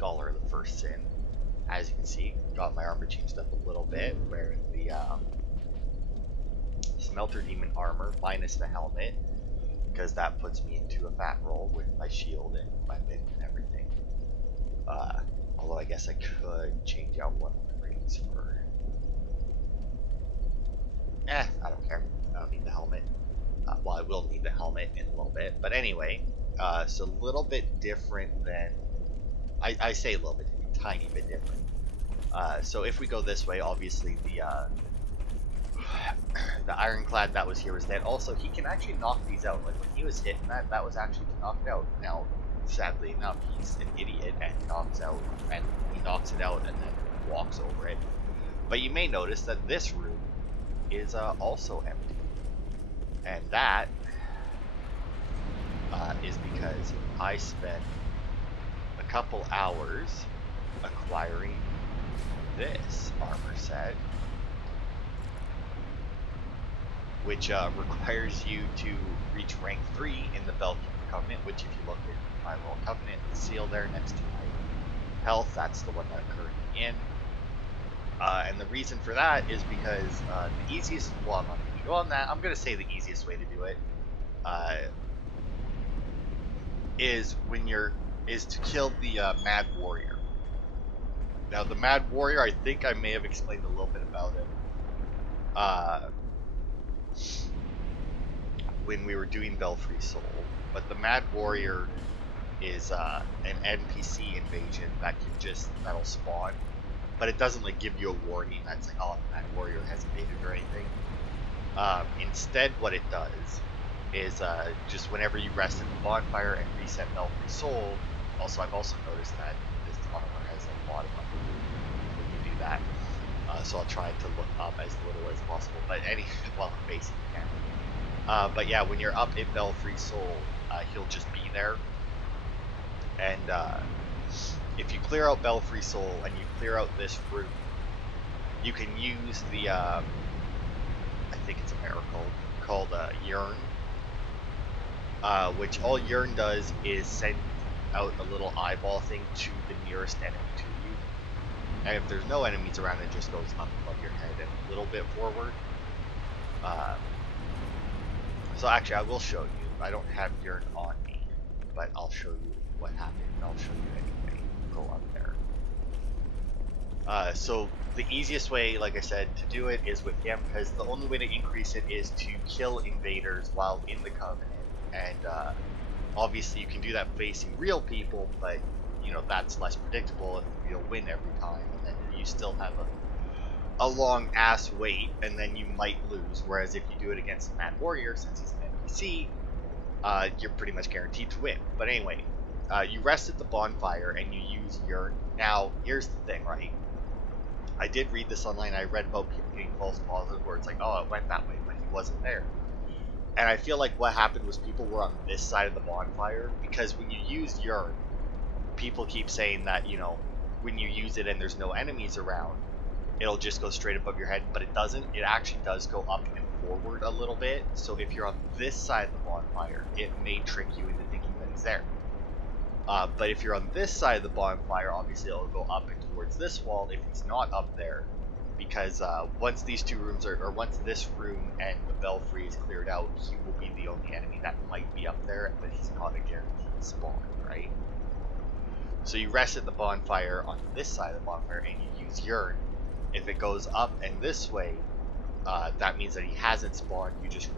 Scholar of the First Sin. As you can see, got my armor changed up a little bit, wearing the Smelter Demon armor minus the helmet, because that puts me into a fat roll with my shield and my mid and everything. Although I guess I could change out one of my rings for... I don't care. I don't need the helmet. Well, I will need the helmet in a little bit. But anyway, so a little bit different than... I say a little bit, a tiny bit different. So if we go this way, obviously the ironclad that was here was dead. Also, he can actually knock these out. Like when he was hitting that was actually knocked out. Now, sadly enough, he's an idiot and knocks out, and he knocks it out and then walks over it. But you may notice that this room is also empty, and that is because I spent a couple hours acquiring this armor set, which requires you to reach rank 3 in the Belkin Covenant, which if you look at my little covenant seal there next to my health, that's the one that I'm currently in. And the reason for that is because the easiest, well, I'm not going to go on that, I'm going to say the easiest way to do it is to kill the Mad Warrior. Now the Mad Warrior, I think I may have explained a little bit about it when we were doing Belfry Soul, but the Mad Warrior is an NPC invasion that'll spawn, but it doesn't like give you a warning that's like, oh, the Mad Warrior has invaded or anything. Instead, what it does is just whenever you rest at the bonfire and reset Belfry Soul. Also, I've also noticed that this armor has a lot of when you do that. So I'll try to look up as little as possible, but basically can. But yeah, when you're up in Belfry Soul, he'll just be there. And if you clear out Belfry Soul and you clear out this room, you can use the I think it's a miracle called Yearn, which all Yearn does is send out a little eyeball thing to the nearest enemy to you. And if there's no enemies around, it just goes up above your head and a little bit forward. So actually, I will show you. I don't have Yearn on me, but I'll show you what happened. I'll show you anyway. Go up there. So the easiest way, like I said, to do it is with him, because the only way to increase it is to kill invaders while in the Covenant. And obviously you can do that facing real people, but you know that's less predictable if you'll win every time, and then you still have a long ass wait, and then you might lose. Whereas if you do it against a Mad Warrior, since he's an NPC, you're pretty much guaranteed to win. But anyway, you rest at the bonfire and you use Yearn. Now here's the thing, right? I did read this online. I read about people getting false positives where it's like, oh, it went that way, but he wasn't there. And I feel like what happened was people were on this side of the bonfire, because when you use Yearn, people keep saying that, you know, when you use it and there's no enemies around, it'll just go straight above your head, but it doesn't. It actually does go up and forward a little bit. So if you're on this side of the bonfire, it may trick you into thinking that he's there. But if you're on this side of the bonfire, obviously it'll go up and towards this wall if he's not up there. Because once these two rooms or once this room and the belfry is cleared out, he will be the only enemy that might be up there, but he's not a guaranteed spawn, right? So you rest at the bonfire on this side of the bonfire and you use Yearn. If it goes up and this way, that means that he hasn't spawned. You just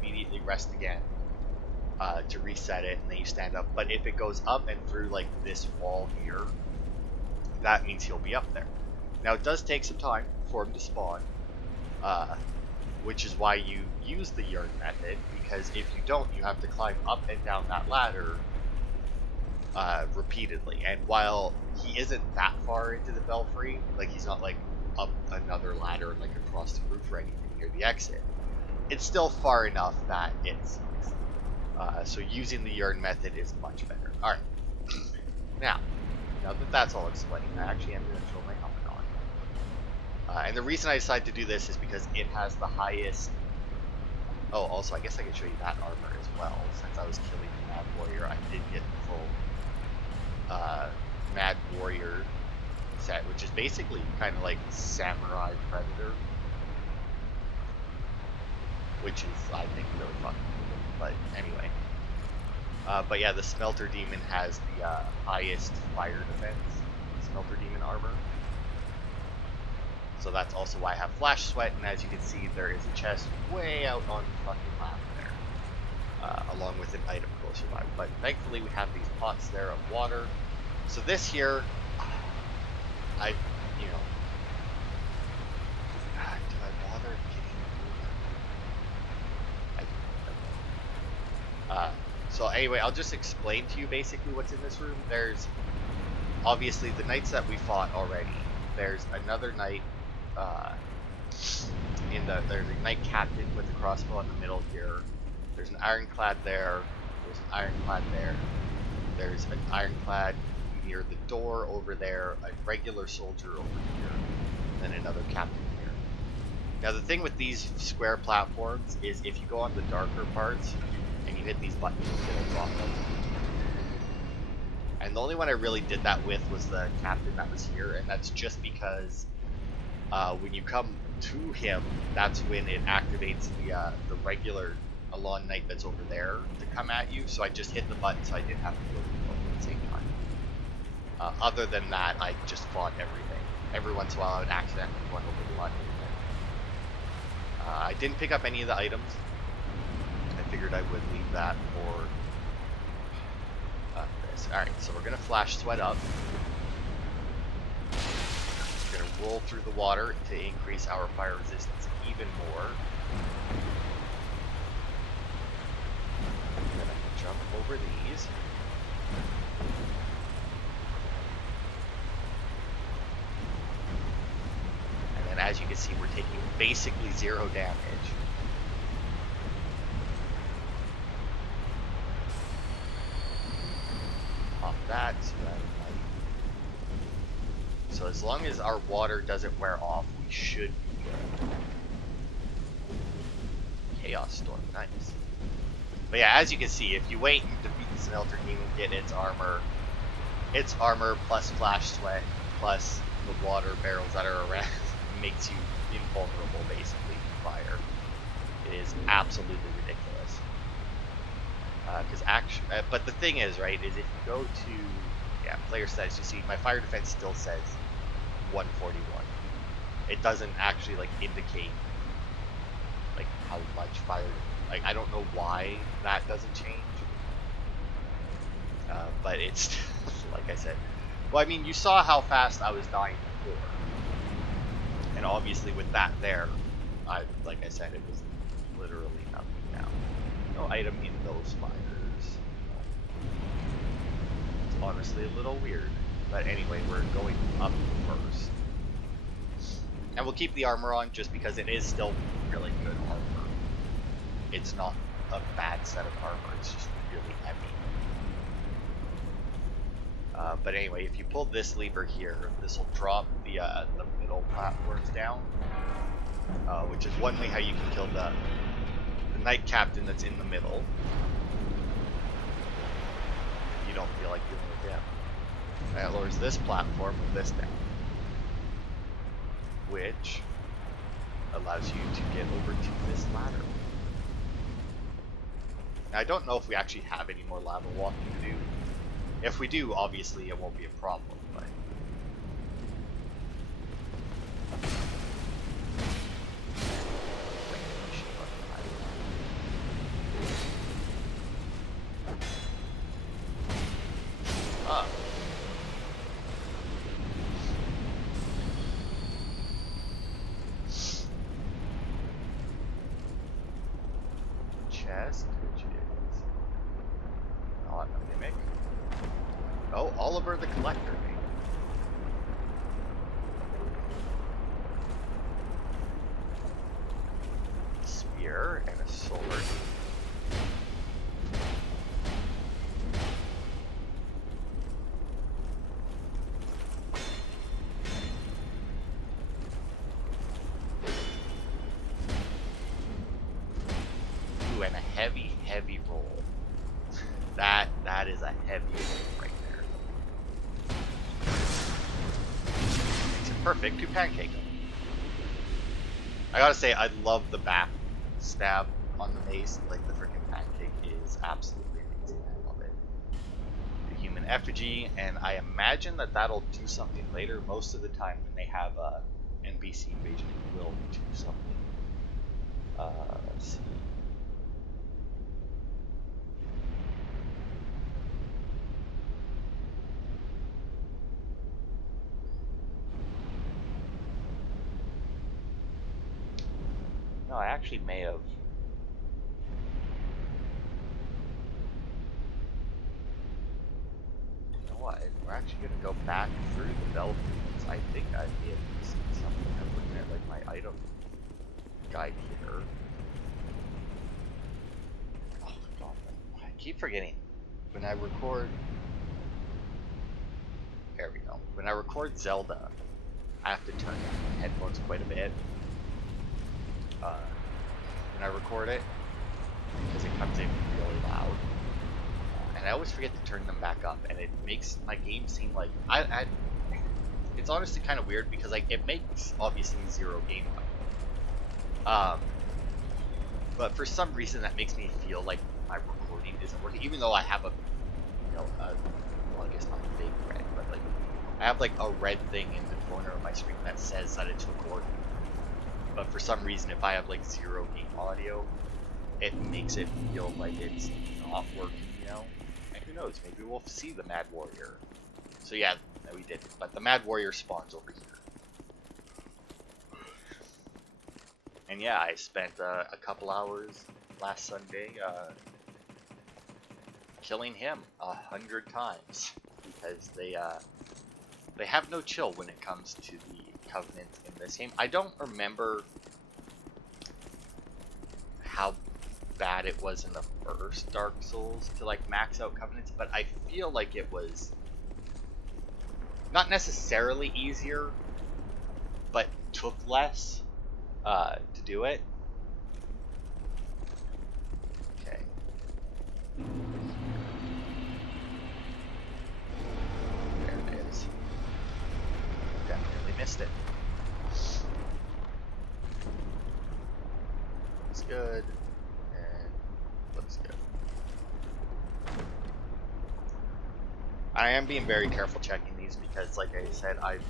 immediately rest again to reset it, and then you stand up. But if it goes up and through like this wall here, that means he'll be up there. Now it does take some time for him to spawn, which is why you use the Yearn method, because if you don't, you have to climb up and down that ladder repeatedly. And while he isn't that far into the belfry, like he's not like up another ladder like across the roof or anything near the exit, it's still far enough that it's so using the Yearn method is much better. Alright, now that that's all explained, I actually am going to throw my helmet on. And the reason I decided to do this is because it has the highest... Oh, also, I guess I can show you that armor as well. Since I was killing the Mad Warrior, I did get full Mad Warrior set, which is basically kind of like Samurai Predator, which is, I think, really fucking cool. But anyway. But yeah, the Smelter Demon has the highest fire defense, Smelter Demon armor. So that's also why I have Flash Sweat, and as you can see, there is a chest way out on the fucking map there, along with an item closer by. But thankfully we have these pots there of water. So this here, do I bother getting through? So anyway, I'll just explain to you basically what's in this room. There's obviously the knights that we fought already. There's another knight, there's a knight captain with a crossbow in the middle here. There's an ironclad there. There's an ironclad there. There's an ironclad near the door over there. A regular soldier over here. And then another captain here. Now the thing with these square platforms is if you go on the darker parts and you hit these buttons, it'll drop them. And the only one I really did that with was the captain that was here, and that's just because when you come to him, that's when it activates the regular Alon Knight that's over there to come at you. So I just hit the button, so I didn't have to do it both at the same time. Other than that, I just fought everything. Every once in a while, I would accidentally run over the button. I didn't pick up any of the items. I figured I would leave that for this. Alright, so we're going to Flash Sweat up. We're going to roll through the water to increase our fire resistance even more. I'm going to jump over these. And then as you can see, we're taking basically 0 damage. That, so as long as our water doesn't wear off, we should be good. Chaos Storm, nice. But yeah, as you can see, if you wait and defeat the Smelter Demon, get its armor plus Flash Sweat plus the water barrels that are around makes you invulnerable basically to fire. It is absolutely ridiculous. But the thing is, right, is if you go to player stats, you see my fire defense still says 141. It doesn't actually like indicate like how much fire. Like I don't know why that doesn't change. But it's like I said. Well, I mean, you saw how fast I was dying before, and obviously with that there, like I said, it was literally nothing now. No item in those fires. It's honestly a little weird. But anyway, we're going up first. And we'll keep the armor on just because it is still really good armor. It's not a bad set of armor, it's just really heavy. But anyway, if you pull this lever here, this will drop the middle platforms down. Which is one way how you can kill the Knight Captain that's in the middle. You don't feel like dealing with him. That lowers this platform with this down, which allows you to get over to this ladder. Now, I don't know if we actually have any more lava walking to do. If we do, obviously it won't be a problem, but chest, which is not a mimic. Oh, Oliver the Collector, maybe. Spear and a sword. Ooh, and a heavy roll. That is a heavy roll right there. perfect to pancake them. I gotta say, I love the back stab on the mace. Like, the freaking pancake is absolutely amazing. I love it. The human effigy, and I imagine that that'll do something later. Most of the time when they have a NPC invasion, it will do something. Let's see. No, I actually may have. You know what? We're actually going to go back through the bell fields. I think I did see something. I'm looking at like my item guide here. Oh god, I keep forgetting. When I record. There we go. When I record Zelda, I have to turn down my headphones quite a bit. When I record it, because it comes in really loud, and I always forget to turn them back up, and it makes my game seem like it's honestly kind of weird because like it makes obviously zero gameplay, but for some reason that makes me feel like my recording isn't working, even though I have well, I guess not a big red, but like I have like a red thing in the corner of my screen that says that it's recording. But for some reason, if I have like zero game audio, it makes it feel like it's not working, you know? And who knows, maybe we'll see the Mad Warrior. So yeah, no, we didn't. But the Mad Warrior spawns over here. And yeah, I spent a couple hours last Sunday killing him 100 times. Because they have no chill when it comes to the Covenant in this game. I don't remember how bad it was in the first Dark Souls to like max out Covenants, but I feel like it was not necessarily easier, but took less to do it. Okay. There it is. Definitely missed it. Looks good, and looks good. I am being very careful checking these because, like I said, ooh,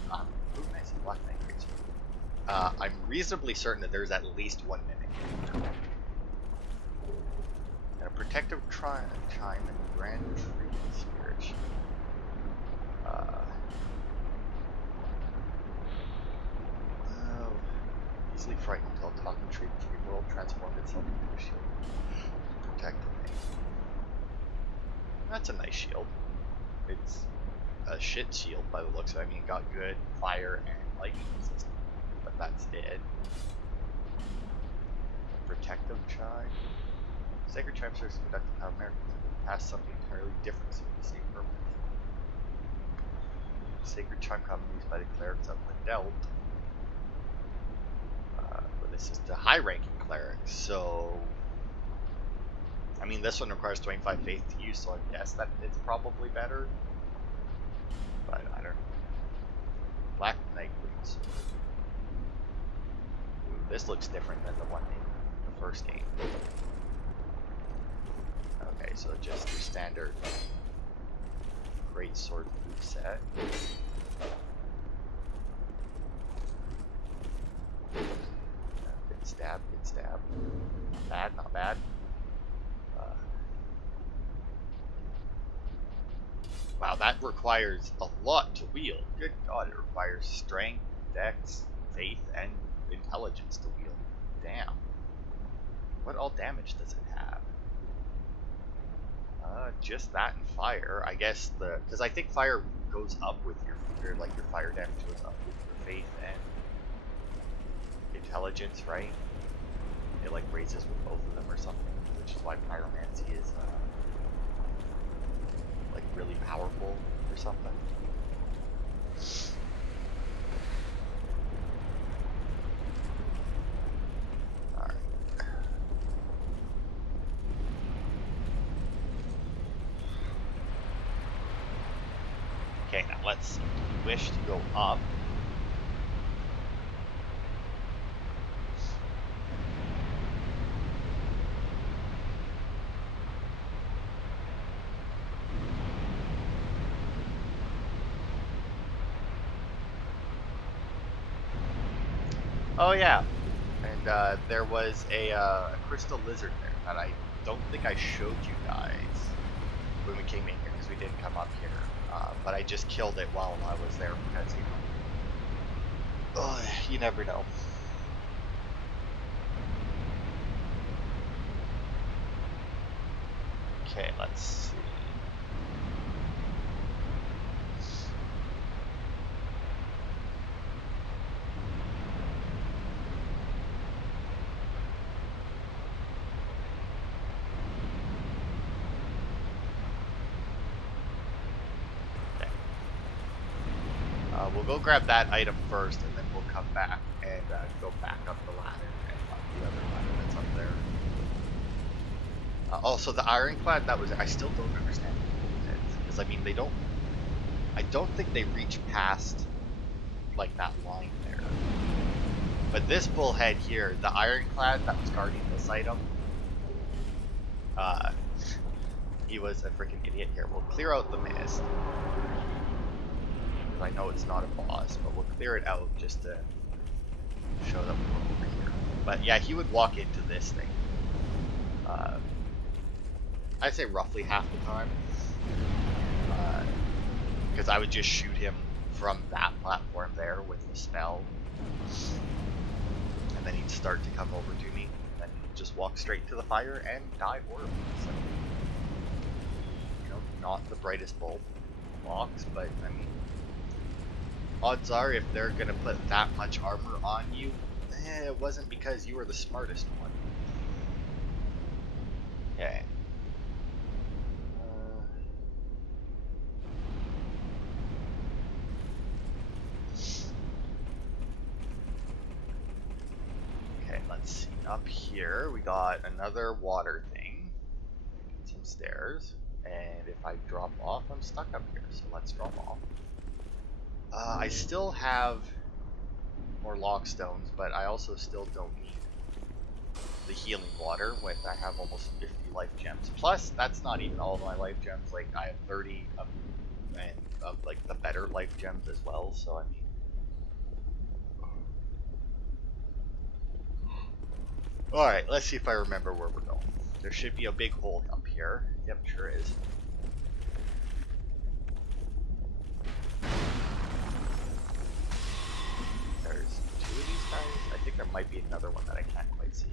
nice black knight creature. I'm reasonably certain that there's at least one mimic. And a protective chime and grand tree spirit. Easily frightened until a talking tree between world transformed itself into a shield. Protecting me. That's a nice shield. It's a shit shield by the looks of it. I mean, it got good fire and lightning resistance, but that's it. Protective chime. Sacred chime serves to conduct the power of miracles. Has something entirely different to the same purpose. Sacred chime commonly used by the clerics of the Delt. This is the high-ranking cleric, so I mean this one requires 25 faith to use, so I guess that it's probably better. But I don't know. Black Knight Greens. Ooh, this looks different than the one in the first game. Okay, so just your standard great sword moveset. Stab, good stab. Not bad, not bad. Wow, that requires a lot to wield. Good god, it requires strength, dex, faith, and intelligence to wield. Damn. What all damage does it have? Just that and fire. I guess because I think fire goes up with your fire damage goes up with your faith and intelligence, right? It like raises with both of them or something, which is why pyromancy is like really powerful or something. Alright. Okay, now let's see. Do we wish to go up? Oh yeah, and there was a crystal lizard there that I don't think I showed you guys when we came in here because we didn't come up here. But I just killed it while I was there because you never know. Okay, let's see. Okay. We'll go grab that item first, and then we'll come back and go back up the ladder and find the other ladder that's up there. Also, the ironclad that was, I still don't understand it because I mean they don't. I don't think they reach past like that line there. But this bullhead here, the ironclad that was guarding this item, he was a freaking idiot here. We'll clear out the mist. Because I know it's not a boss, but we'll clear it out just to show that we're over here. But yeah, he would walk into this thing. I'd say roughly half the time. Because I would just shoot him from that platform there with the spell. And then he'd start to come over to me. And then he'd just walk straight to the fire and die horribly. So, you know, not the brightest bulb box, but I mean, odds are if they're going to put that much armor on you, it wasn't because you were the smartest one. Okay. Let's see, up here we got another water thing, some stairs, and if I drop off I'm stuck up here, so let's drop off. I still have more lock stones, but I also still don't need the healing water with I have almost 50 life gems, plus that's not even all of my life gems, like I have 30 of like the better life gems as well, so I mean, alright, let's see if I remember where we're going. There should be a big hole up here. Yep, sure is. There's two of these guys. I think there might be another one that I can't quite see.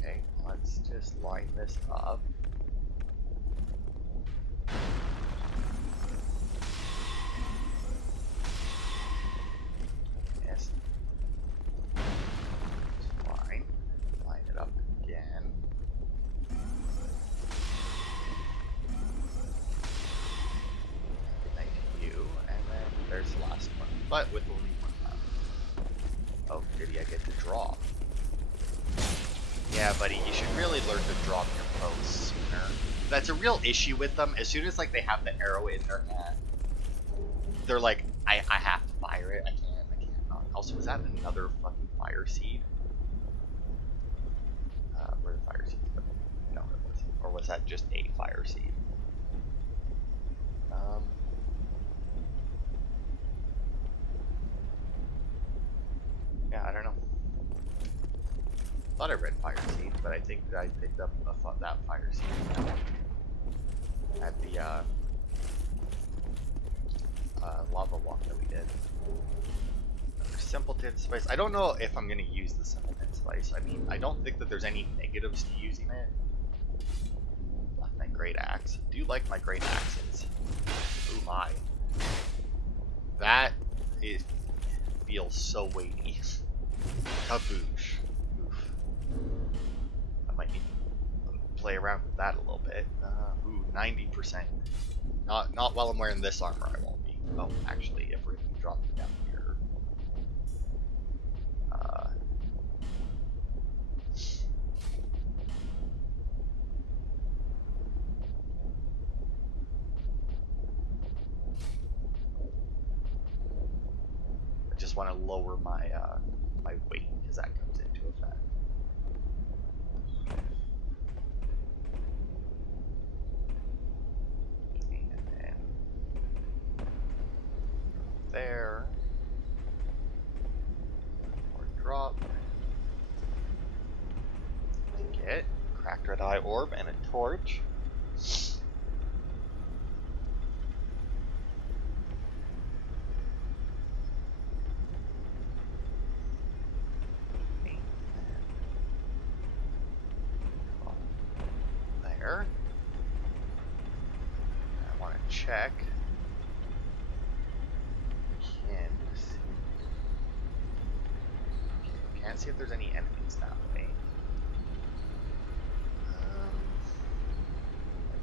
Okay, let's just line this up. But with only one left. Oh, goody, I get to draw. Yeah, buddy, you should really learn to drop your bows sooner. That's a real issue with them. As soon as like they have the arrow in their hand, they're like, I have to fire it. I can't not. Also, was that another fucking fire seed? Where the fire seed? No, it wasn't. Or was that just a fire seed? Yeah, I don't know. Thought I read fire seed, but I think that I picked up that fire seed at the lava walk that we did. Simpleton spice. I don't know if I'm gonna use the simpleton spice. I mean, I don't think that there's any negatives to using it. My great axe. I do like my great axes. Oh my. That feels so weighty. Kaboosh. Oof. I might need to play around with that a little bit. Ooh, 90%. Not while I'm wearing this armor, I won't be. Oh, actually, if we're gonna drop it down here. I just want to lower my my weight because that comes into effect. there. Or drop. Get cracked red eye orb and a torch. There. I want to check. Can't see if there's any enemies that way. I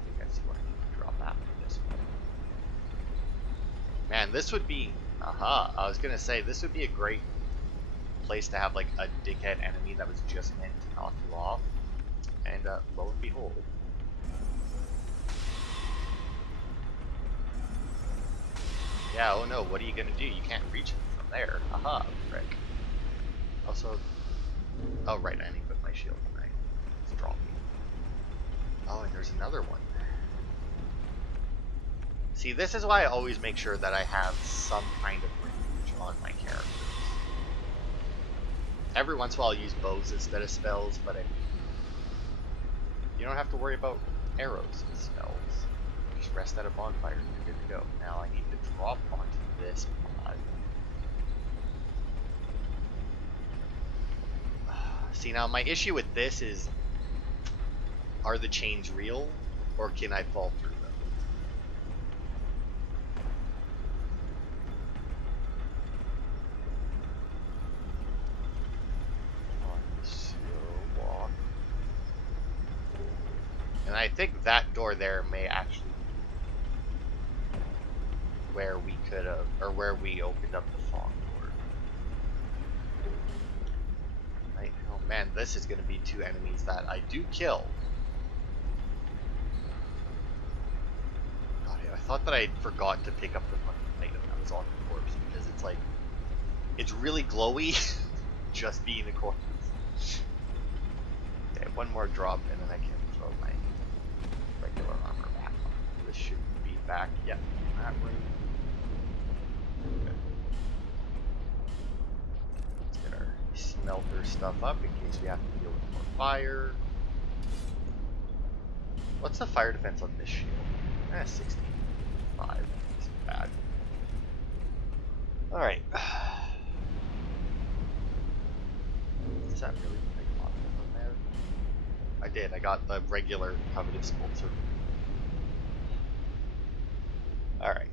think I see where I need to drop after this one. Man, this would be... Aha, I was gonna say, this would be a great place to have like a dickhead enemy that was just meant to knock you off. And lo and behold. Yeah, oh no, what are you gonna do? You can't reach him from there. Aha, frick. Also, oh right, I didn't put my shield in. It's dropping. Oh, and there's another one. See, this is why I always make sure that I have some kind of range on my characters. Every once in a while I'll use bows instead of spells, but you don't have to worry about arrows and spells. Just rest at a bonfire and you're good to go. Now I need to drop onto this pod. See, now my issue with this is, are the chains real, or can I fall through them? On the slow walk. And I think that door there may actually be where we could have, or where we opened up the fog door. Right? Oh man, this is going to be two enemies that I do kill. God, I thought that I forgot to pick up the fucking item that was on the corpse, because it's like, it's really glowy, just being a corpse. Okay, one more drop and then I can throw my regular armor back on. This should be back, yep, in that room. Good. Let's get our smelter stuff up in case we have to deal with more fire. What's the fire defense on this shield? 65. It's bad. Alright. Is that really the big model on there? I did. I got the regular coveted sculpture. Alright.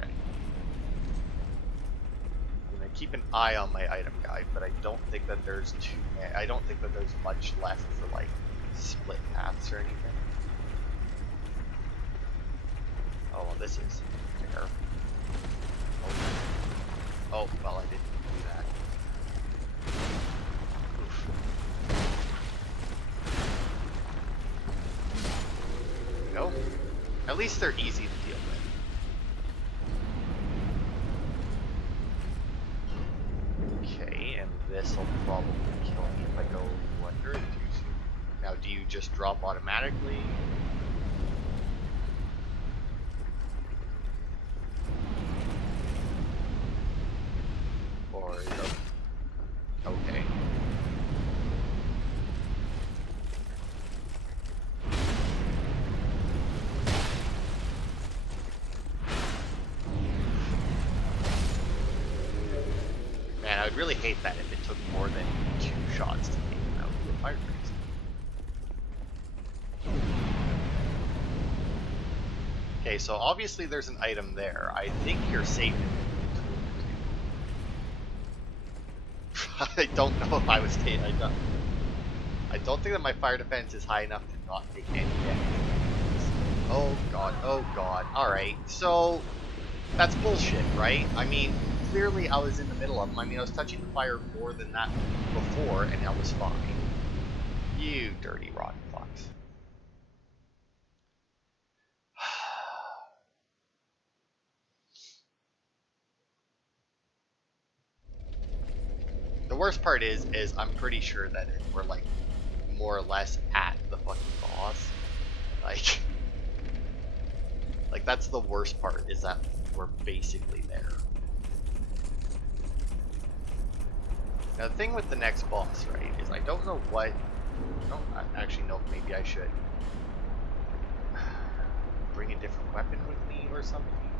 Okay. I'm gonna keep an eye on my item guide, but I don't think that there's I don't think that there's much left for like split paths or anything. Oh, well, this is fair. Oh, well, I didn't do that. Oof. There we go. At least they're easy to deal with. Okay, and this will probably kill me if I go under it too soon. Now, do you just drop automatically? Or is it okay? Man, I would really hate that if it took more than 2 shots to take him out with a fire breeze. Okay, so obviously there's an item there. I think you're safe. I don't know if I was taking. I don't think that my fire defense is high enough to not take any damage. Oh god, oh god. Alright, so that's bullshit, right? I mean, clearly I was in the middle of them. I mean, I was touching the fire more than that before, and I was fine. You dirty rotten fox. The worst part is I'm pretty sure that we're like more or less at the fucking boss. Like that's the worst part, is that we're basically there. Now the thing with the next boss, right, is I don't know what... I actually know, maybe I should bring a different weapon with me or something.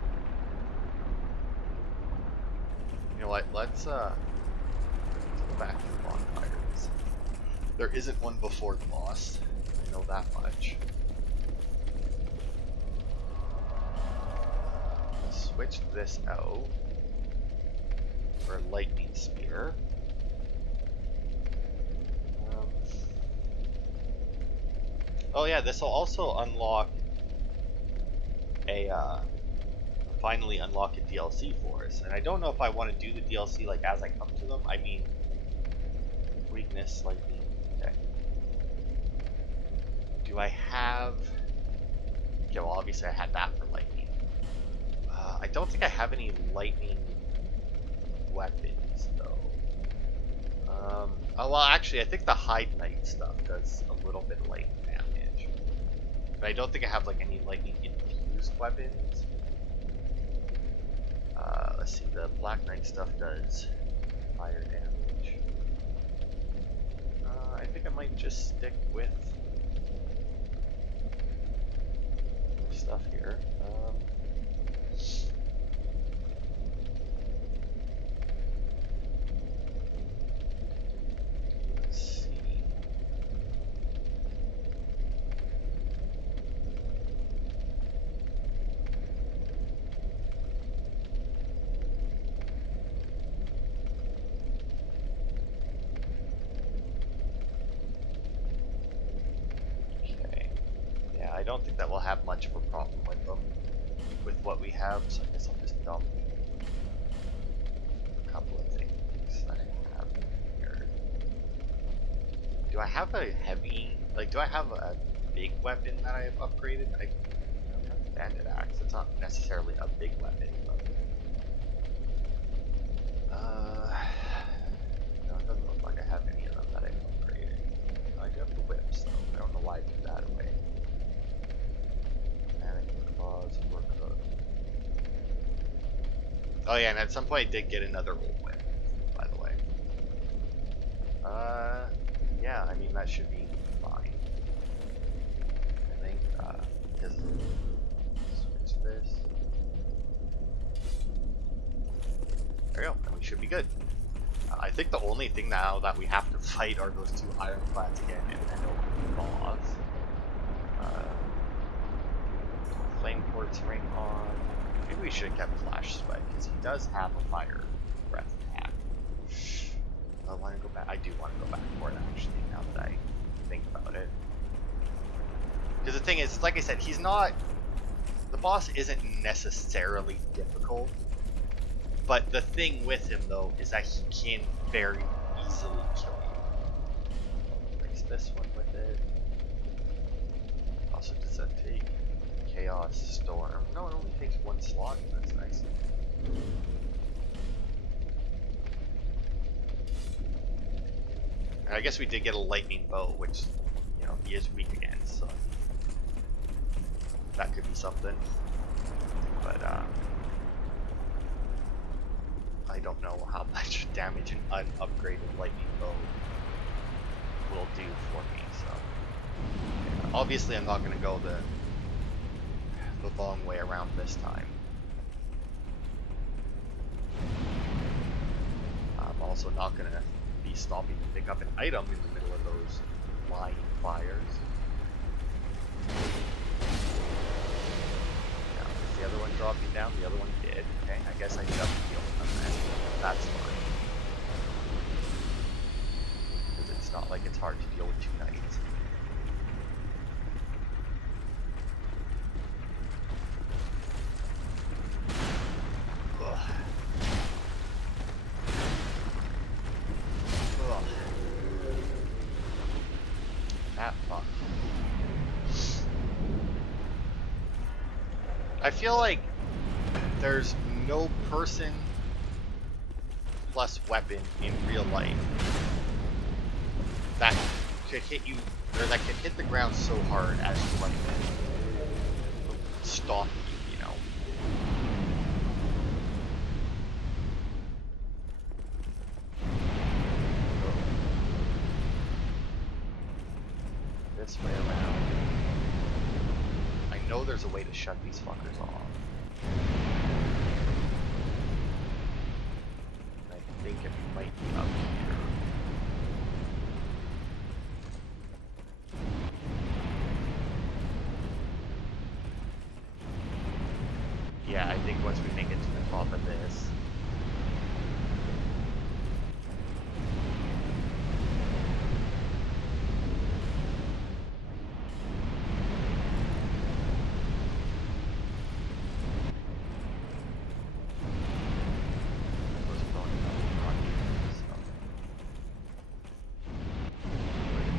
You know what, let's go back to the bonfires. There isn't one before the boss, I know that much. Switch this out for a lightning spear. Oh yeah, this will also unlock a finally unlock a DLC for us, and I don't know if I want to do the DLC like as I come to them. I mean, weakness, lightning. Okay. Do I have? Okay, well obviously I had that for lightning. I don't think I have any lightning weapons though. Oh well, actually I think the Titanite stuff does a little bit of lightning damage, but I don't think I have like any lightning infused weapons. Let's see, the Black Knight stuff does fire damage. I think I might just stick with stuff here. Let's see. Okay. Yeah, I don't think that will have much of a problem with them, with what we have, so I guess I'll just dump a couple of things that I have here. Do I have a heavy, like, do I have a big weapon that I have upgraded? I don't have a bandit axe. It's not necessarily a big weapon, but no, it doesn't look like I have any of them that I've upgraded. I do have the whips though. I don't know why I threw that away. Claws, oh yeah, and at some point I did get another old whip, by the way. Yeah, I mean that should be fine. I think, just switch this. There we go, and we should be good. I think the only thing now that we have to fight are those two ironclads again, and then over the boss. Flame quartz ring on. Maybe we should have kept Flash Sweat, because he does have a fire breath attack. I want to go back. I do want to go back for it actually, now that I think about it. Because the thing is, like I said, he's not... The boss isn't necessarily difficult. But the thing with him, though, is that he can very easily kill you. Mix this one with it. Also, does that take Chaos Storm? No, it only takes one slot. That's nice. And I guess we did get a lightning bow, which, you know, he is weak against, so that could be something. But I don't know how much damage an unupgraded lightning bow will do for me, so yeah, obviously I'm not going to go the long way around this time. I'm also not going to be stopping to pick up an item in the middle of those flying fires. Now, does the other one drop you down? The other one did. Okay, I guess I do have to deal with them then. That's fine. Because it's not like it's hard to deal with two knights. I feel like there's no person plus weapon in real life that could hit you, or that could hit the ground so hard as you run in, stop you, you know. This way around. I know there's a way to shut these fuckers off. I think it might be up here. Yeah, I think once we make it to the top of this.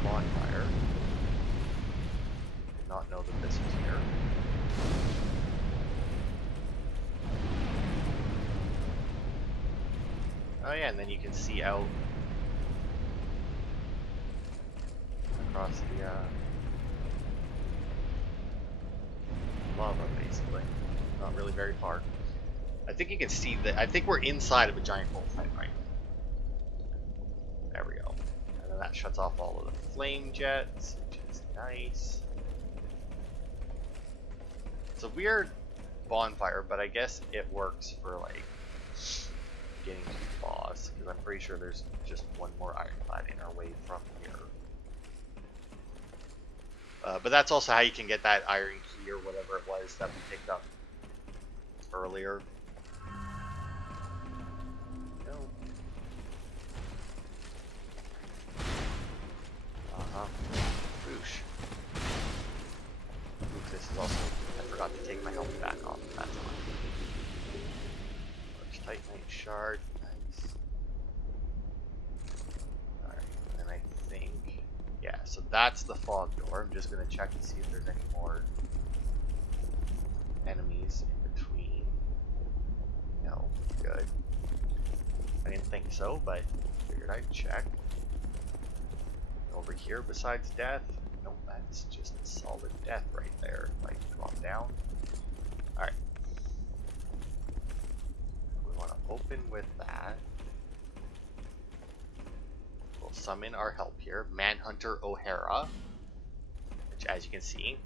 Bonfire. Did not know that this was here. Oh yeah, and then you can see out across the lava, basically. Not really very far. I think you can see that. I think we're inside of a giant bullfight right now. There we go. And then that shuts off all of the flame jets, which is nice. It's a weird bonfire, but I guess it works for like getting to the boss, because I'm pretty sure there's just one more ironclad in our way from here. But that's also how you can get that iron key or whatever it was that we picked up earlier. No. Boosh. Ooh, this is also, I forgot to take my helmet back off. That's fine. Titanite shard, nice. Alright, and then I think, yeah, so that's the fog door. I'm just gonna check to see if there's any more enemies in between. No, good. I didn't think so, but figured I'd check. Over here, besides death, nope, that's just a solid death right there. If I drop down. Alright. Open with that. We'll summon our help here, Manhunter O'Hara, which, as you can see,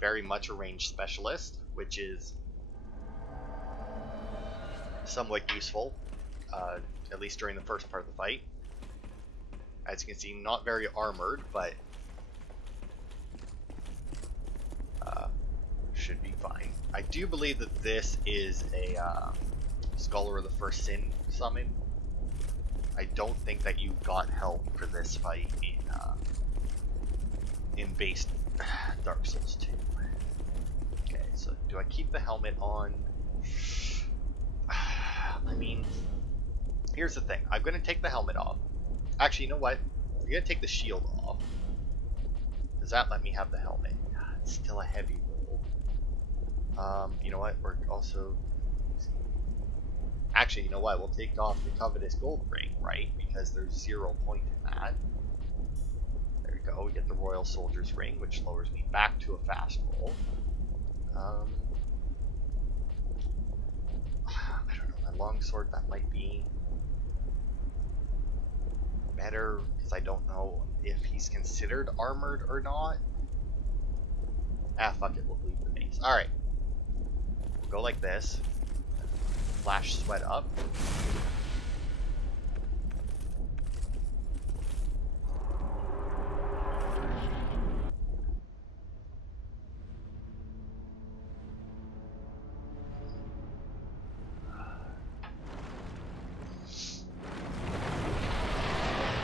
very much a ranged specialist, which is somewhat useful, at least during the first part of the fight. As you can see, not very armored, but should be fine. I do believe that this is a Scholar of the First Sin summon. I don't think that you got help for this fight in base Dark Souls 2. Okay, so do I keep the helmet on? I mean, here's the thing. I'm going to take the helmet off. Actually, you know what? I'm going to take the shield off. Does that let me have the helmet? It's still a heavy roll. You know what? We're also... Actually, you know what? We'll take off the Covetous Gold Ring, right? Because there's 0 point in that. There we go. We get the Royal Soldier's Ring, which lowers me back to a fast roll. I don't know. My longsword, that might be better, because I don't know if he's considered armored or not. Ah, fuck it. We'll leave the base. Alright. We'll go like this. Flash sweat up.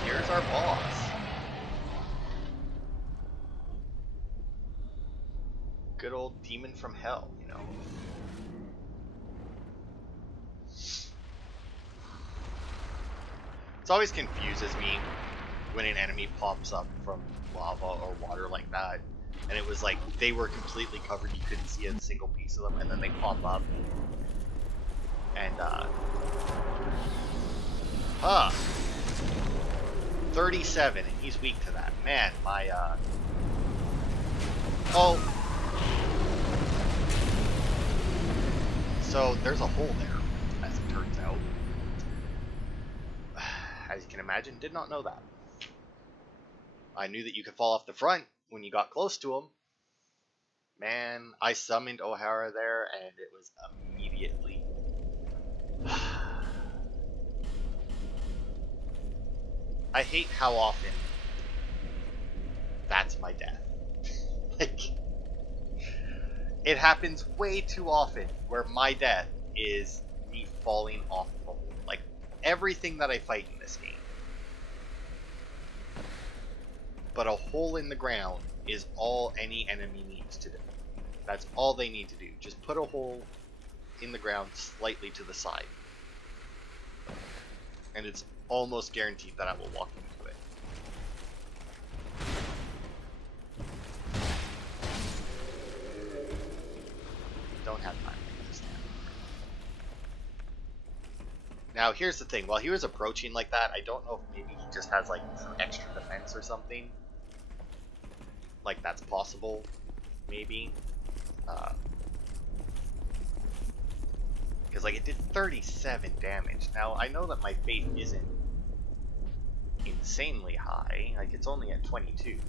Here's our boss. Good old demon from hell, you know. It always confuses me when an enemy pops up from lava or water like that, and it was like they were completely covered, you couldn't see a single piece of them, and then they pop up, and 37, and he's weak to that. Man, my, Oh! So, there's a hole there, as it turns out. As you can imagine, did not know that. I knew that you could fall off the front when you got close to him. Man, I summoned O'Hara there, and it was immediately... I hate how often that's my death. Like, it happens way too often where my death is me falling off the hole. Like, everything that I fight in this game. But a hole in the ground is all any enemy needs to do. That's all they need to do. Just put a hole in the ground slightly to the side. And it's almost guaranteed that I will walk into it. Don't have time to stand. Now here's the thing, while he was approaching like that, I don't know if maybe he just has like some extra defense or something. Like that's possible, maybe. Because like it did 37 damage. Now I know that my faith isn't insanely high, like it's only at 22.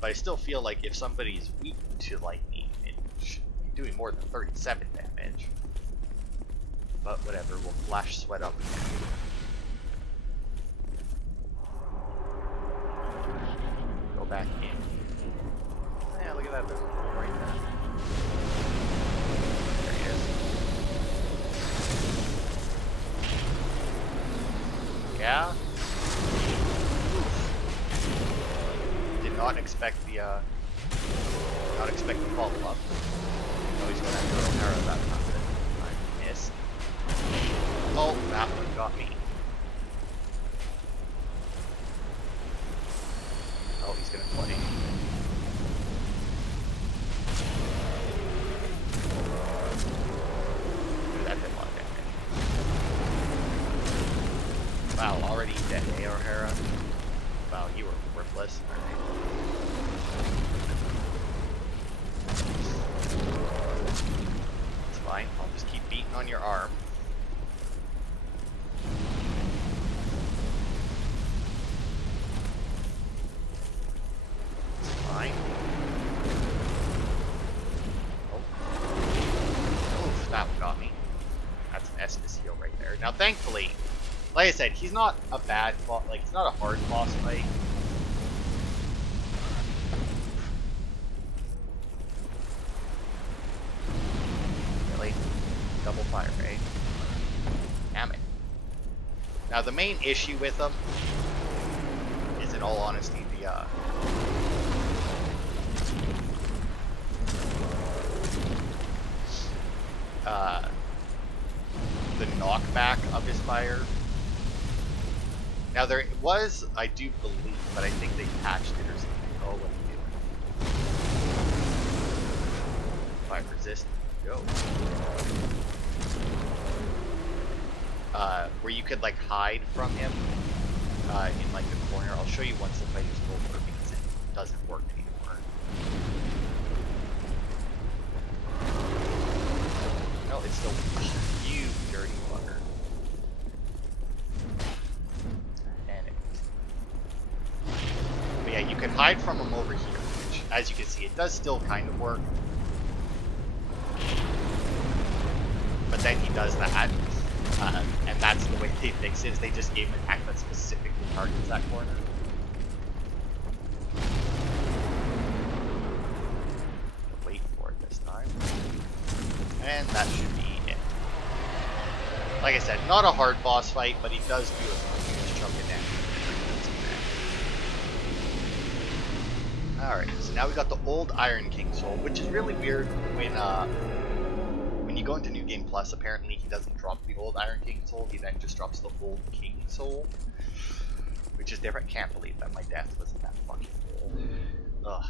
But I still feel like if somebody's weak to lightning, it should be doing more than 37 damage. But whatever, we'll flash sweat up again. Go back in. Yeah, look at that, there's a hole right there. There he is. Yeah? Did not expect the follow-up. No, he's gonna have to O'Hara that time. I missed. Oh, that one got me. Oh, he's gonna play. That did a lot of damage. Wow, already dead, eh, O'Hara? Wow, you were worthless. It's fine, I'll just keep beating on your arm. It's fine. Oh. Oof, that one got me. That's an Estus heal right there. Now, thankfully, like I said, he's not a bad boss, like, it's not a hard boss fight. Really? Double fire, eh? Damn it. Now, the main issue with him is, in all honesty, the knockback of his fire. Now there was, I do believe, but I think they patched it or something. Oh, what are you doing? Fire resist, go. Where you could like hide from him in like the corner. I'll show you once the fight is over because it doesn't work anymore. No, it's still you dirty fucker. But yeah, you can hide from him over here, which, as you can see, it does still kind of work. But then he does that, and that's the way they fix it, is they just gave him an attack that specifically targets that corner. Wait for it this time. And that should be it. Like I said, not a hard boss fight, but he does do a huge chunk of damage. Alright, so now we got the old Iron King Soul, which is really weird when you go into New Game Plus. Apparently he doesn't drop the old Iron King Soul, he then just drops the old King Soul, which is different. Can't believe that my death wasn't that fucking old. Ugh.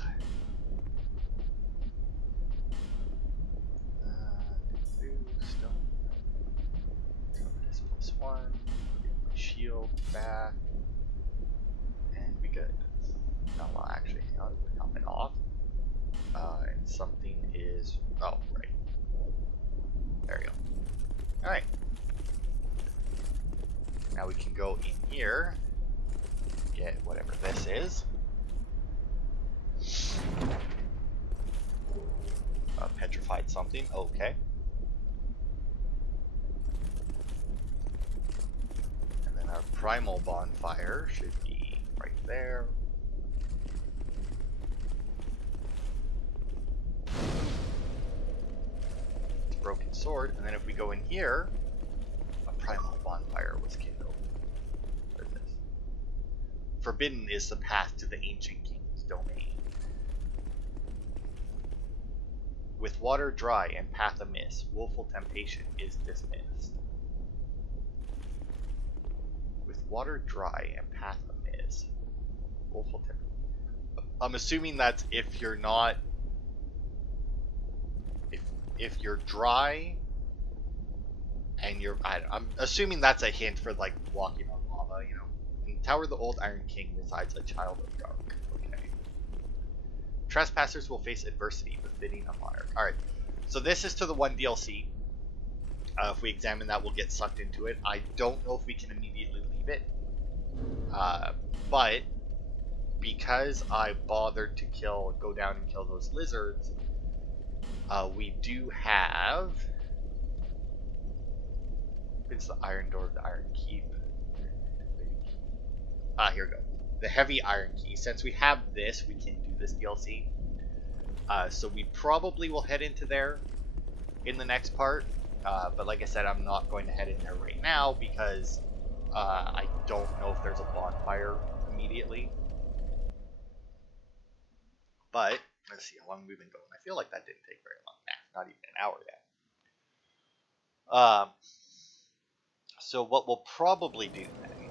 This +1, get my shield back. is... Oh, right. There we go. Alright. Now we can go in here. Get whatever this is. Petrified something. Okay. And then our primal bonfire should be right there. Broken sword, and then if we go in here, a primal bonfire was kindled. What is this? Forbidden is the path to the ancient king's domain. With water dry and path amiss, woeful temptation is dismissed. With water dry and path amiss, woeful temptation. I'm assuming that's if you're not. If you're dry and you're, I'm assuming that's a hint for like walking on lava, you know. In Tower of the Old Iron King resides a child of dark. Okay. Trespassers will face adversity befitting a monarch. All right. So this is to the one DLC. If we examine that, we'll get sucked into it. I don't know if we can immediately leave it, but because I bothered to go down and kill those lizards. We do have. It's the Iron Door of the Iron Keep. Here we go. The Heavy Iron Key. Since we have this, we can do this DLC. So we probably will head into there in the next part. But like I said, I'm not going to head in there right now because I don't know if there's a bonfire immediately. But let's see how long we've been going. I feel like that didn't take very long. Nah, not even an hour yet. So what we'll probably do then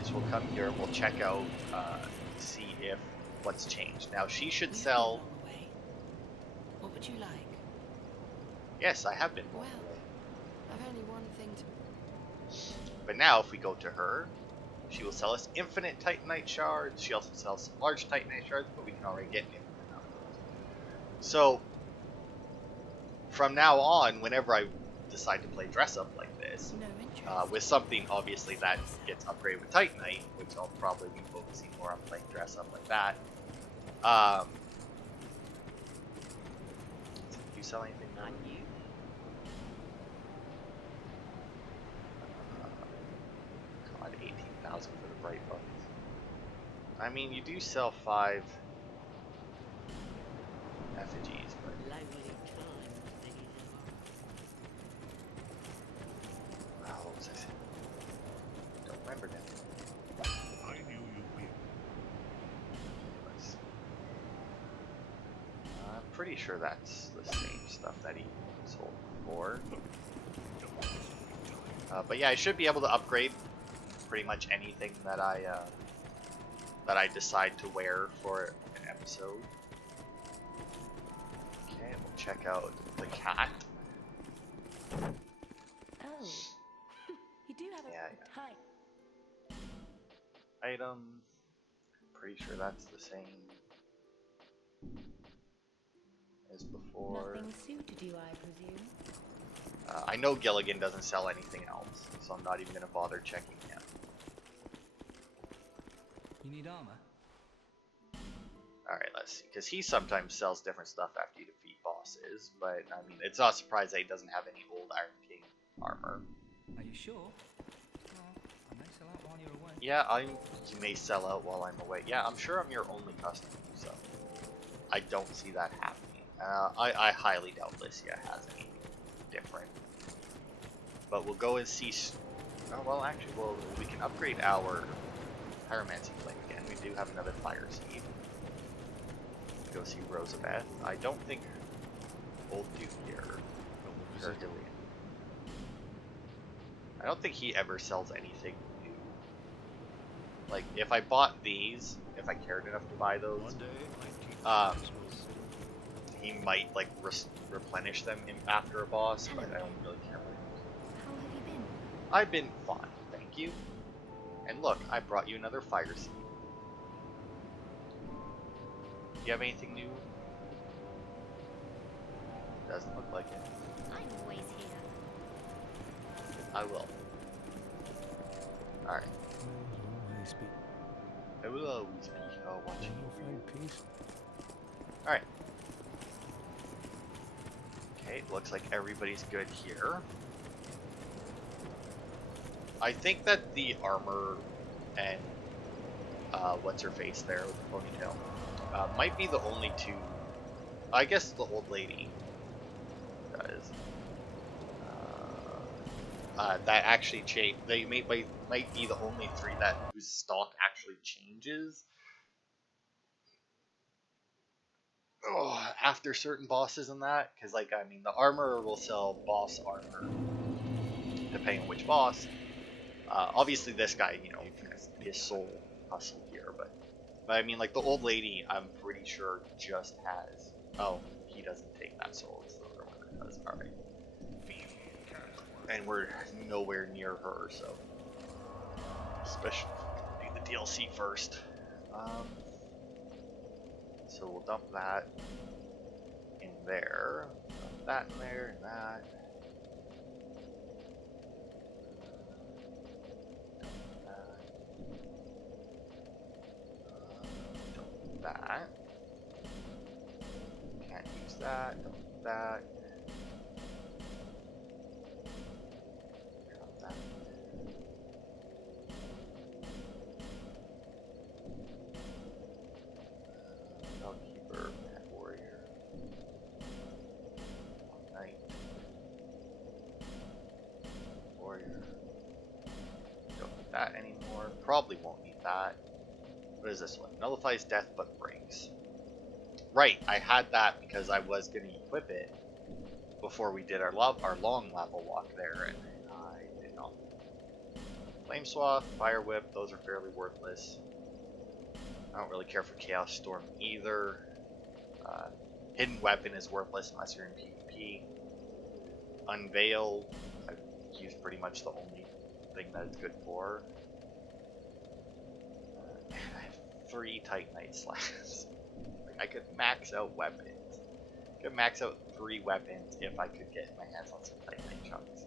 is we'll come here and we'll check out, see if what's changed. Now she should sell. What would you like? Yes, I have been. Well, I've only one thing to. But now if we go to her, she will sell us infinite Titanite shards. She also sells some large Titanite shards, but we can already get infinite of those. So, from now on, whenever I decide to play dress up like this, with something obviously that gets upgraded with Titanite, which I'll probably be focusing more on playing dress up like that. Do you sell anything? Not you. God, 18,000 for the bright buttons. I mean, you do sell 5 effigies, but what was I saying? Don't remember now. I knew you'd win. I'm pretty sure that's the same stuff that he sold before. But yeah, I should be able to upgrade pretty much anything that I decide to wear for an episode. Okay, we'll check out the cat. Oh, you do have a type. Item. Pretty sure that's the same as before. Nothing suited you, I presume. I know Gilligan doesn't sell anything else, so I'm not even going to bother checking him. You need armor? Alright, let's see, because he sometimes sells different stuff after you defeat bosses, but I mean, it's not a surprise that he doesn't have any old Iron King armor. Are you sure? Well, I may sell out while you're away. Yeah, he may sell out while I'm away. Yeah, I'm sure I'm your only customer, so I don't see that happening. I highly doubt Lycia has anything different. But we'll go and see. Oh, well, actually, we can upgrade our Pyromancy Flame again. We do have another Fire Seed. Go see Rosabeth. I don't think Old Duke here. I don't think he ever sells anything new. Like, if I bought these, if I cared enough to buy those, he might, like, replenish them after a boss, but I don't really care. How have you been? I've been fine, thank you. And look, I brought you another Fire Seed. Do you have anything new? Doesn't look like it. I'm always here. I will. Alright. Always be. I will always be watching You'll over find you. peace. Alright. Okay, looks like everybody's good here. I think that the armor and what's her face there with the ponytail might be the only two. I guess the old lady does. That actually change. They might be the only three that whose stock actually changes. Oh, after certain bosses and that, because like I mean, the armor will sell boss armor depending on which boss. Obviously, this guy, you know, has his soul hustle here, but I mean, like the old lady, I'm pretty sure just has. Oh, he doesn't take that soul. It's the other one that does. All right, and we're nowhere near her, so especially do the DLC first. So we'll dump that in there, dump that in there, and that. Dump that. Can't use that. Dump that. Drop that. Keeper, Pet Warrior. Knight. Warrior. Don't need that anymore. Probably won't need that. What is this one? Nullifies death but breaks. Right, I had that because I was going to equip it before we did our long lava walk there, and I did not. Flame Swath, Fire Whip, those are fairly worthless. I don't really care for Chaos Storm either. Hidden Weapon is worthless unless you're in PvP. Unveil, I've used pretty much the only thing that it's good for. Man, I have 3 Titanite slabs. Like, I could max out weapons. I could max out 3 weapons if I could get my hands on some Titanite chunks.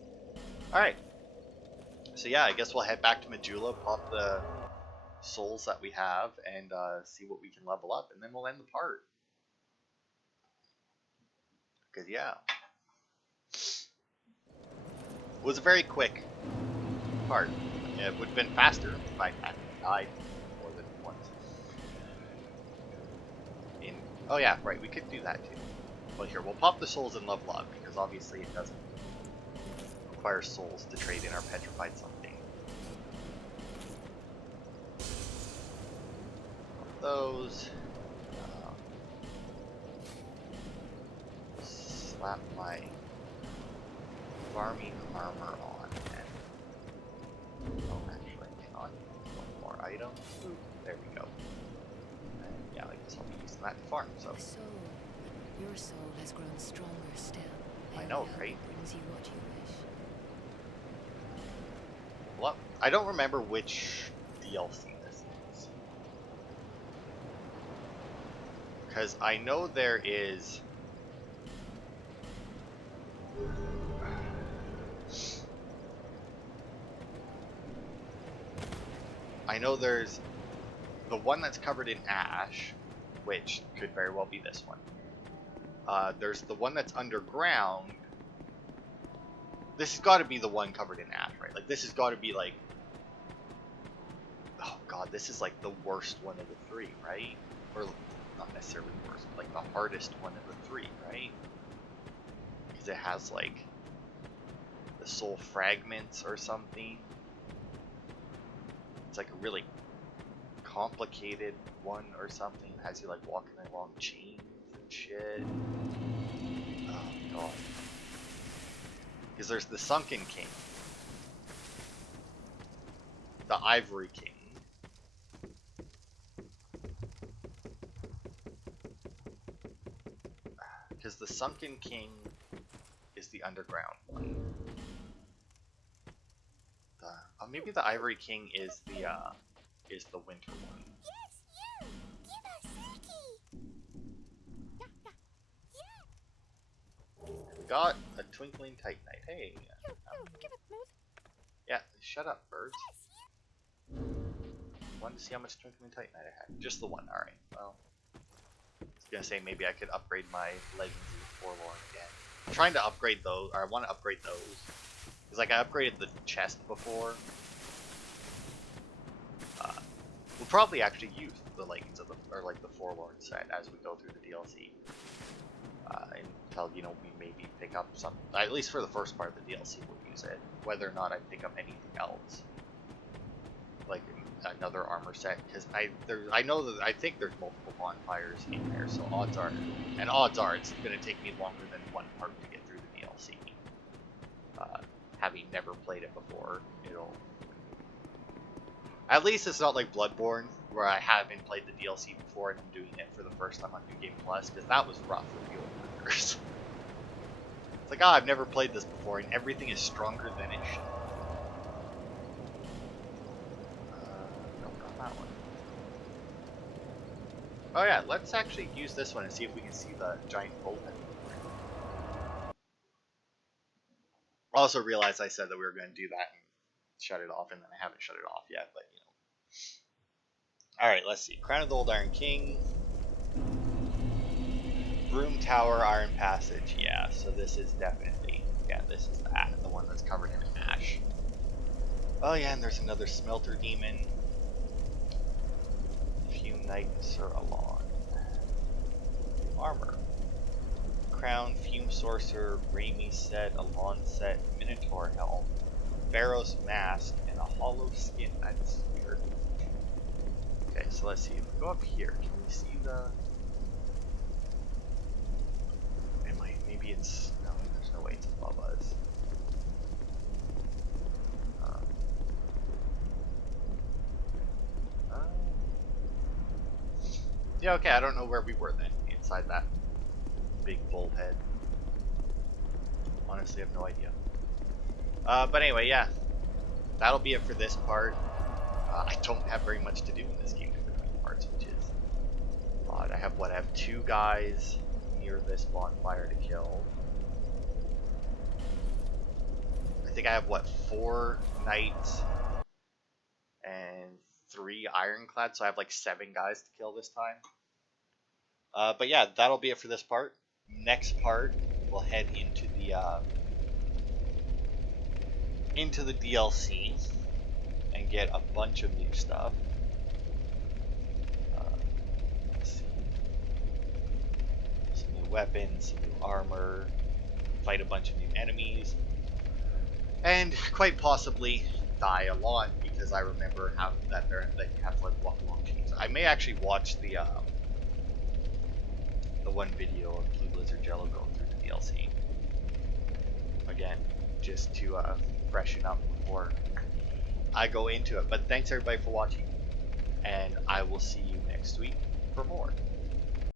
Alright. So yeah, I guess we'll head back to Majula, pop the souls that we have, and see what we can level up, and then we'll end the part. Because yeah, it was a very quick part. It would have been faster if I hadn't died more than once. Oh yeah, right, we could do that too. Well, here, we'll pop the souls and level up, because obviously it doesn't require souls to trade in our petrified something. Those. Slap my farming armor on. And, oh, actually, hang on. One more item. Ooh, there we go. And yeah, I guess I'll be using that to farm. So. The soul. Your soul has grown stronger still. I know, Every hour right? brings you what you wish. Well, I don't remember which DLC this is. Because I know there is. I know there's the one that's covered in ash, which could very well be this one. There's the one that's underground. This has got to be the one covered in ash, right? Like, this has got to be like... Oh god, this is like the worst one of the 3, right? Or not necessarily worst, but like the hardest one of the 3, right? Because it has like the soul fragments or something. It's like a really complicated one or something. It has you like walking along chains and shit. Oh god. Because there's the Sunken King, the Ivory King, because the Sunken King is the underground one. Maybe the Ivory King is the winter one. Yes, you! Give us Saki! Yeah, yeah, got a twinkling Titanite. Hey. Give it smooth. Yeah, shut up, birds. Wanted to see how much twinkling Titanite I had. Just the one. Alright, well. I was gonna say maybe I could upgrade my leggings and forlorn again. I'm trying to upgrade those, or I want to upgrade those. Because, like, I upgraded the chest before. We'll probably actually use the leggings of the, or like the forlorn set as we go through the DLC. Until, you know, we maybe pick up some, at least for the first part of the DLC we'll use it. Whether or not I pick up anything else. Like another armor set, because I know that I think there's multiple bonfires in there, so odds are it's going to take me longer than one part to get through the DLC. Having never played it before, it'll. At least it's not like Bloodborne, where I haven't played the DLC before and I'm doing it for the first time on New Game Plus, because that was rough with the old members. It's like, I've never played this before, and everything is stronger than it should. Nope, not that one. Oh yeah, let's actually use this one and see if we can see the giant bullhead. Also realized I said that we were going to do that and shut it off, and then I haven't shut it off yet, but you know. Alright, let's see. Crown of the Old Iron King. Broom Tower, Iron Passage. Yeah, so this is definitely, yeah, this is the one that's covered in ash. Oh yeah, and there's another Smelter Demon. Fume Knight and Sir Alon. Armor. Crown, Fume Sorcerer, Raimi set, Alon set, Minotaur Helm, Pharaoh's Mask, and a hollow skin. That's weird. Okay, so let's see. If we go up here, can we see the... Maybe it's... No, there's no way it's above us. Yeah, okay, I don't know where we were then, inside that big bullhead. Honestly, I have no idea. But anyway, yeah. That'll be it for this part. I don't have very much to do in this game in between parts, which is odd. I have 2 guys near this bonfire to kill. I think I have 4 knights and 3 ironclad, so I have like 7 guys to kill this time. But yeah, that'll be it for this part. Next part, we'll head into the DLC and get a bunch of new stuff. Let's see. Some new weapons, some new armor, fight a bunch of new enemies, and quite possibly die a lot, because I remember that you have like long chains. I may actually watch the one video of Blue Blizzard Jello going through the DLC again, just to freshen up before I go into it. But thanks everybody for watching, and I will see you next week for more.